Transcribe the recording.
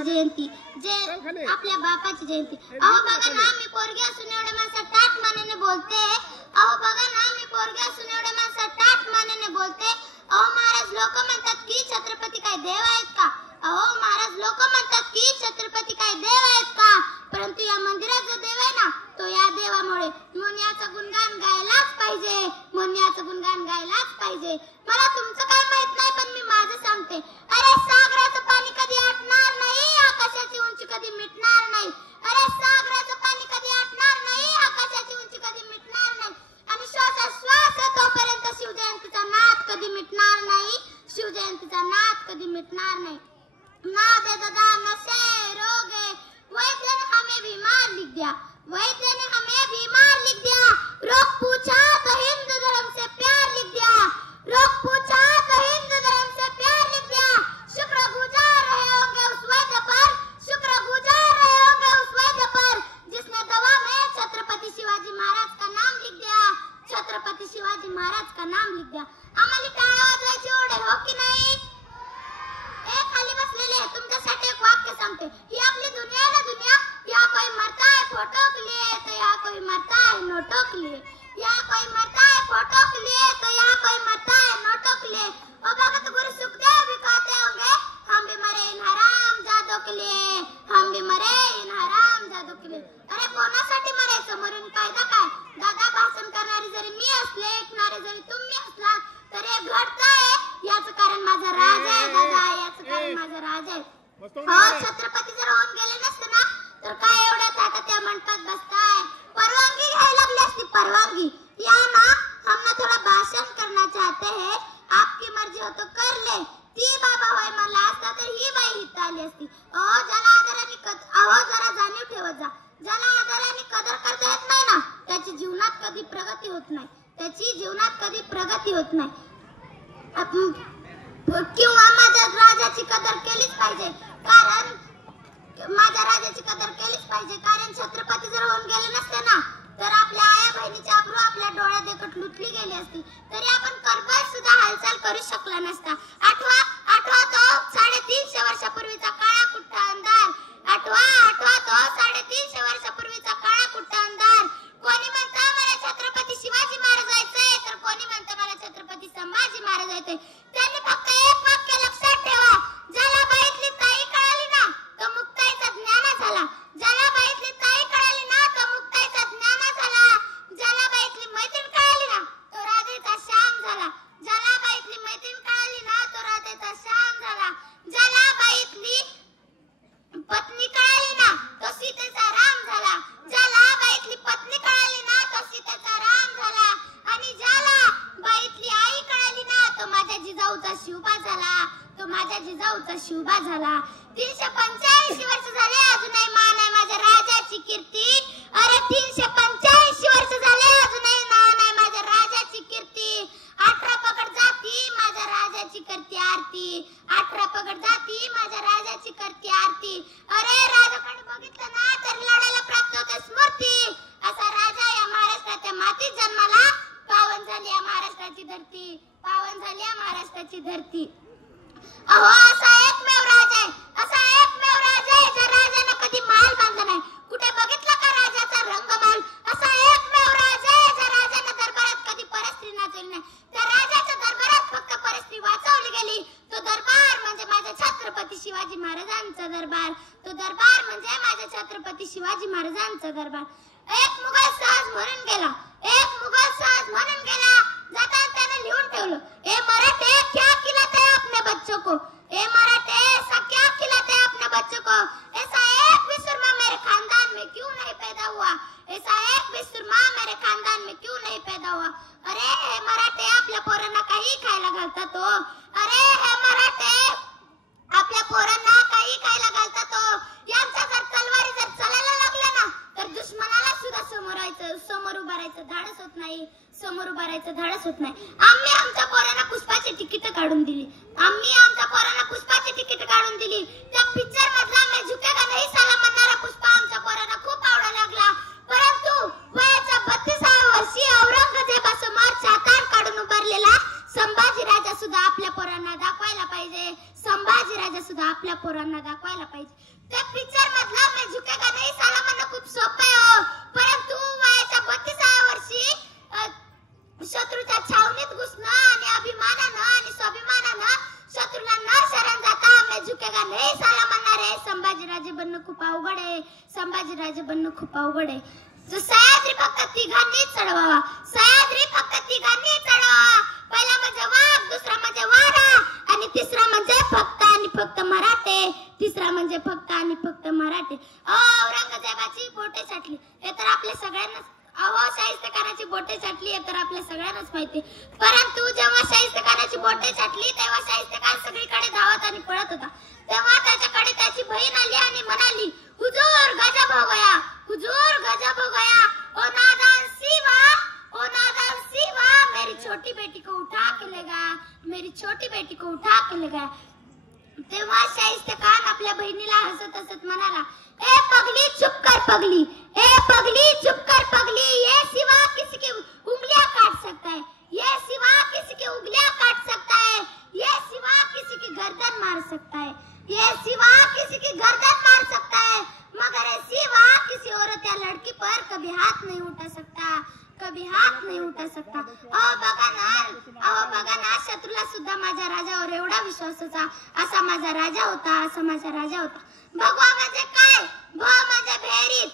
बापाची जयंती, जे आपल्या बापाची जयंती. अहो बघा ना, मी पोरगी असून एवढ्या माणसात टाट मानेने बोलते. अहो बघा ना, मी पोरगी असून एवढ्या माणसात टाट मानेने बोलते. अहो महाराज, लोक म्हणतात की छत्रपती काय देव आहेत का? अहो महाराज, लोक म्हणतात की छत्रपती काय देव आहेत का? परंतु या मंदिराचा देव आहे ना, तो या देवामुळे. म्हणून याचं गुणगान गायलाच पाहिजे, म्हणून याचं गुणगान गायलाच पाहिजे. मला तुमचं काय माहित नाही, पण मी माझं सांगते. अरे सागराचं पाणी कधी आटणार नाही, आकाशाची उंची कधी मिटणार नाही. अरे सागराचं पाणी कधी आटणार नाही, आकाशाची उंची कधी मिटणार नाही. आणि श्वास तोपर्यंत शिवजयंतीचा नाद कधी मिटणार नाही, शिवजयंतीचा नाद कधी मिटणार नाही. नाद है दादा नशे रोगे, वैद्य ने हमें बीमार लिख दिया, वैद्य ने हमें बीमार लिख दिया. रोग पूछा तो हिंदू धर्म से प्यार लिख दिया, रोग पूछा तो हिंदू धर्म से प्यार लिख दिया. शुक्रगुजार रहे होंगे उस वैद्य पर, शुक्रगुजार रहे होंगे उस वैद्य पर, जिसने दवा में छत्रपति शिवाजी महाराज का नाम लिख दिया, छत्रपति शिवाजी महाराज का नाम लिख दिया. आम्हाला टाळ्या वाजवायची ओढ आहे, हो की नाही? खाली बसलेले तुमच्यासाठी एक वाक्य सांगते. ही आपली दुनिया ना दुनिया, या कोई मरता है फोटो के लिए तो या कोई मरता है नोटों के लिए, या कोई मरता है फोटो के लिए तो या कोई मरता है नोटों के लिए. और भगत गुरु सुखदेव भी कहते होंगे, हम भी मरे इन हराम जादों के लिए, हम भी मरे इन हराम जादों के लिए. अरे कोणासाठी मरायचं, मरून फायदा काय? दादा, भाषण करणारी जरी मी असले, ऐकणारे जरी तुम्ही असला, तर हे घडतंय याचं कारण माझा राज आहे दादा, याचं कारण माझा राज आहे. हो, छत्रपती जर होऊन गेले नसते ना, तर काय एवढ्याच आता त्या मंडपात बसताय. परवानगी घ्यायला लागली असती, परवानगी. या ना, हम ना थोड़ा भाषण करना चाहते हैं, आपकी मर्जी हो तो कर ले. ती बाबा होय म्हणला असता तर ही बाई इथं आली असती. अहो, ज्याला आदराने अहो जरा जाणीव ठेवत जा. ज्याला आदराने कदर करता येत नाही ना, त्याची जीवनात कधी प्रगती होत नाही, त्याची जीवनात कधी प्रगती होत नाही. किंवा माझ्या राजाची कदर केलीच पाहिजे, कारण माझ्या राजाची कदर केलीच पाहिजे, कारण छत्रपती जर होऊन गेले नसते ना, तर आपल्या आया बहिणीची अब्रू आपल्या डोळ्यात देखत लुटली गेली असती. तरी आपण करबळ सुद्धा हालचाल करू शकला नसता. आठवा तो 350 वर्षापूर्वीचा काळा कुट्टा अंधार, आठवा तो 350 वर्षापूर्वीचा काळा कुट्टा अंधार. कोणी म्हणतं मला छत्रपती शिवाजी महाराज जायचंय, तर कोणी म्हणतं मला छत्रपती संभाजी महाराज जायचंय. त्यांनी फक्त एक वाक्य लक्षात ठेवा, ज्याला बाईतली ताई कळाली ना, तो मुक्ताईचा ज्ञान झाला. ज्याला बाईतली ताई कळाली ना, तो मुक्ताईचा ज्ञान झाला. ज्याला बाईतली मैत्रीण कळाली ना, तो राधेचा श्याम झाला. ज्याला बाईतली मैत्रीण कळाली ना, तो राधेचा श्याम झाला. ज्याला बाईतली पत्नी कळाली ना, तो सीतेचा राम झाला. ज्याला बाईतली पत्नी कळाली ना, तो सीतेचा राम झाला. आणि ज्याला बाईतली आई कळाली ना, तो माझ्या जिजाऊचा शिवबा झाला, तो माझ्या जिजाऊचा शिवबा झाला. 385 वर्ष झाले, अजूनही मान आहे माझ्या राजाची कीर्ती. अरे 385 वर्ष झाले, अजूनही मान आहे माझ्या राजाची कीर्ती. 18 पगड जाती माझ्या राजाची करती आरती, 18 पगड जाती माझ्या राजाची करती आरती. अरे राजाकडे बघितलं ना, तर लढायला प्राप्त होते स्मृती. असा राजा या महाराष्ट्राच्या मातीत जन्माला, पावन झाली या महाराष्ट्राची धरती, पावन झाली या महाराष्ट्राची धरती. अहो, असा एकमेव राजा आहे, असा एकमेव राजा आहे ज्या राजाने कधी महाल बांधला नाही. कुठे बघितला का राजाचा रंगमहाल? असा एकमेव राजा आहे ज्या राजाने दरबारात कधी परस्त्री नाचवली नाही. त्या राजाच्या दरबारात फक्त परस्त्री वाचवली गेली. तो दरबार म्हणजे माझ्या छत्रपती शिवाजी महाराजांचा दरबार, तो दरबार म्हणजे माझ्या छत्रपती शिवाजी महाराजांचा दरबार. एक मुघल सहज म्हणून गेला, एक मुघल सहज म्हणून गेला. जाताना त्याने लिहून ठेवलं, ए मराठे क्या खिलाते हैं अपने बच्चों को, ए मराठे ऐसा क्या खिलाते हैं अपने बच्चों को, ऐसा एक भी सुरमा मेरे खानदान में क्यों नहीं पैदा हुआ, ऐसा एक भी सुरमा मेरे खानदान में क्यों नहीं पैदा हुआ. अरे हे मराठे आपल्या पोरांना काही खायला घालतात हो. अरे हे मराठे आपल्या पोरांना काही खायला घालतात हो. यांच्या जर तलवारी जर चालायला लागल्या ना, तर दुश्मनाला सुद्धा समोर उभं राहायचं धाडस होत नाही, समोर उभं राहायचं धाडस होत नाही. आम्ही आमच्या पोरांना पुष्पाची तिकीट काढून दिली, आम्ही आमच्या पोरांना पुष्पाची तिकीट काढून दिली. त्या पिक्चर मधला मैं झुकेगा नहीं साला म्हणणारा पुष्पा आमच्या पोरांना खूप आवडायला लागला. परंतु वयाच्या 32व्या वर्षी औरंगजेबासमोर छाताड काढून उभारलेला संभाजी राजा सुद्धा आपल्या पोरांना दाखवायला पाहिजे, संभाजी राजा सुद्धा आपल्या पोरांना दाखवायला पाहिजे. अवघड आहे, संभाजीराजे बनणं खूप अवघड आहे. सह्याद्री फक्त तिघांनी चढवावा, सह्याद्री फक्त तिघांनी चढवावा. पहिला म्हणजे वाघ, दुसरा म्हणजे वारा आणि तिसरा म्हणजे फक्त आणि फक्त मराठे, तिसरा म्हणजे फक्त आणि फक्त मराठे. औरंगजेबाची बोटे छाटली हे तर आपल्या सगळ्यांनाच, शाहिस्तेखानाची बोटे छाटली हे तर आपल्या सगळ्यांनाच माहिती. परंतु जेव्हा शाहिस्तेखानाची बोटे छाटली तेव्हा शाहिस्तेखान सगळीकडे धावत आणि पळत होता. तेव्हा त्याच्याकडे त्याची बहीण आली आणि म्हणाली, हुजूर गजब हो गया, हुजूर गजब हो गया. ओ नादान सिवा, ओ नादान सिवा, मेरी छोटी बेटी को उठा के ले गया, मेरी छोटी बेटी को उठा के ले गया. तेव्हा शाहिस्तेखान आपल्या बहिणीला हसत हसत म्हणाला, ए पगली चुप कर पगली, ए पगली चुप कर पगली, ये सिवा किसी की उंगलियां काट सकता है, ये सिवा किसी की उंगलियां काट सकता है, ये सिवा किसी की गर्दन मार सकता है, ये सिवा किसी की गर्दन मार सकता है, मगर ये सिवा किसी औरत या लड़की पर कभी हाथ नहीं उठा सकता, कभी हात नाही उठा सकता. अहो बघा ना, शत्रूला सुद्धा माझ्या राजावर एवढा विश्वास होता. असा माझा राजा होता, असा माझा राजा होता. भगवा म्हणजे काय? भ म्हणजे भेरीत,